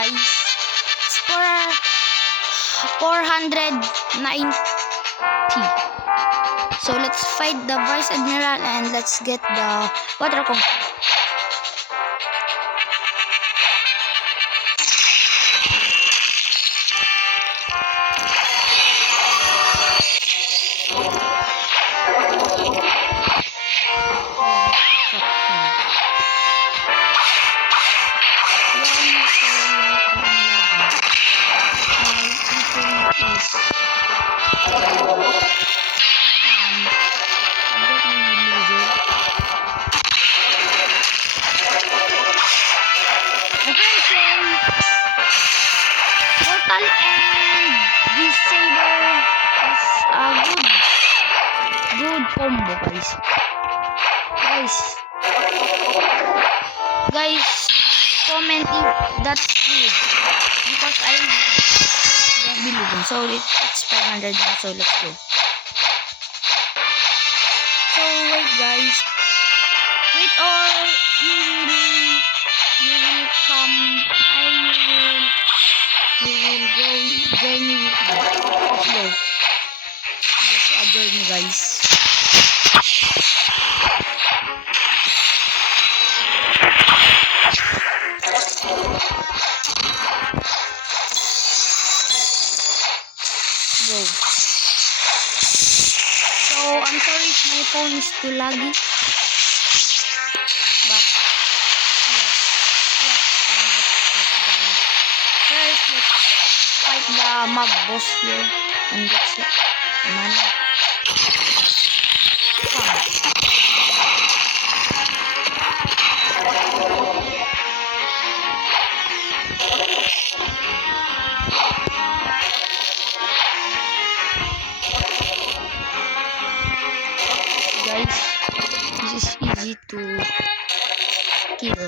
guys. It's for 490. So let's fight the Vice Admiral and let's get the water conqueror. Portal and Disable is a good combo, guys. Guys, comment if that's true because I don't believe him. So it's 500 now, so let's go. So wait, guys. Wait, or you will come. You will go join me with me. Let's go. Let's join me, guys. Go. So I'm sorry if my phone is too laggy. But first, let's fight the mob boss here and get some money. Guys, this is easy to kill,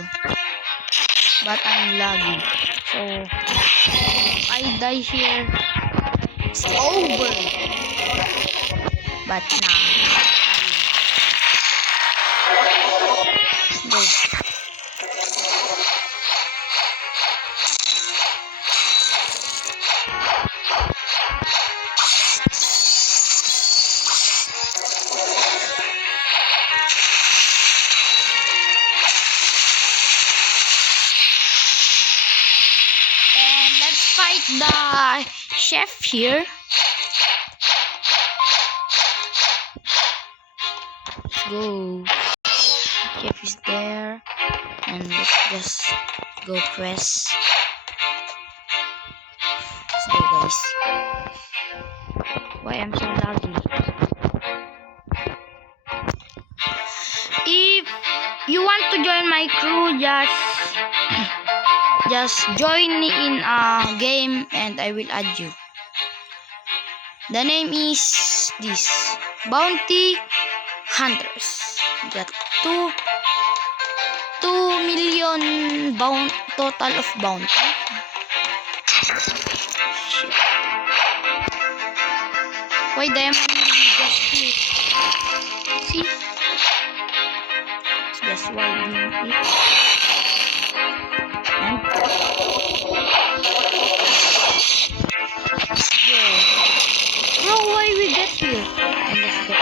but I'm lagging. So if I die here, it's over. But nah. Go. And let's fight the chef here. Let's go. Chef is there. And let's just go quest. Let's go, guys. Why I'm so laggy? If you want to join my crew, just join me in a game and I will add you. The name is this Bounty Hunters. We got 2 million total of bounty. Shit. Why diamond just hit? See? It's just wilding it. And bro, why we get here? And let's get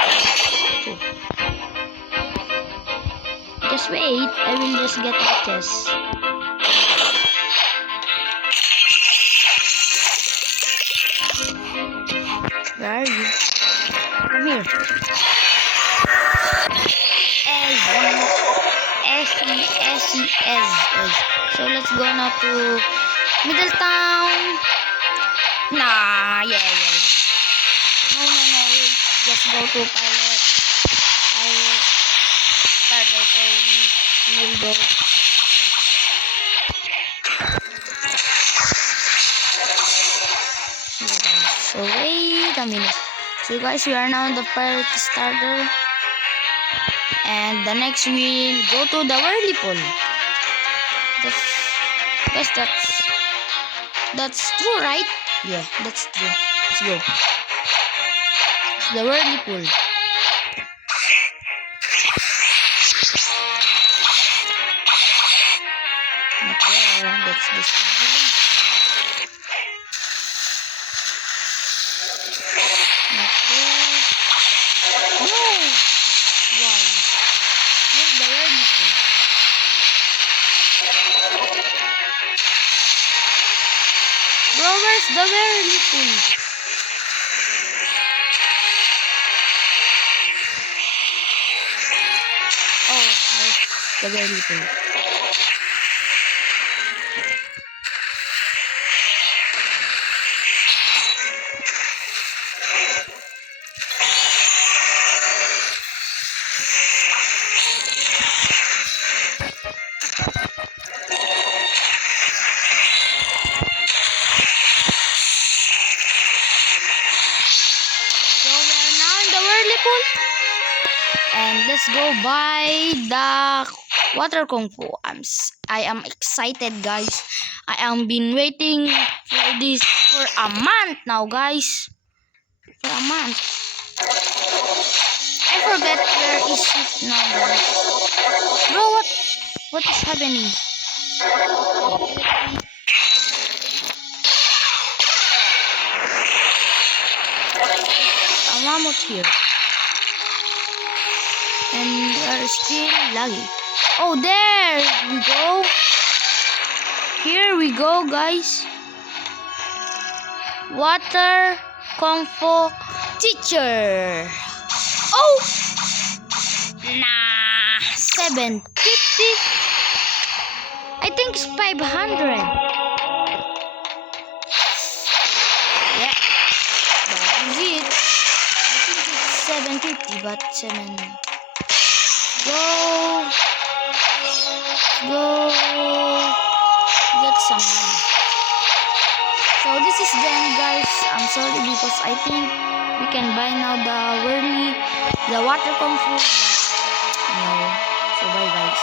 two. Just wait, I will just get the chest. Where are you? Come here. S. So let's go now to Middletown. Nah, yeah. No. Just go to Pirate Starter. So we will go. So wait a minute. So guys, we are now in the Pirate Starter. And the next we'll go to the Whirlpool. That's true, right? Yeah, that's true. Let's go. It's the Whirlpool. Not there. That's this village. pool. Bro, where's the whirly pool? Oh, there's the whirly pool. So we are now in the whirly pool. And let's go by the water kung fu. I am excited, guys. I am been waiting for this for a month now, guys. For a month. I forget where is it now, guys. Bro, what is happening? A mammoth here. And we are still laggy. Oh, there we go. Here we go, guys. Water Kung Fu teacher. Oh, nah, 750. I think it's 500. Yeah, that is it. I think it's 750, but 7. Go get some money. So this is the end, guys. I'm sorry because I think we can buy now the water kung fu. But no. So bye, guys.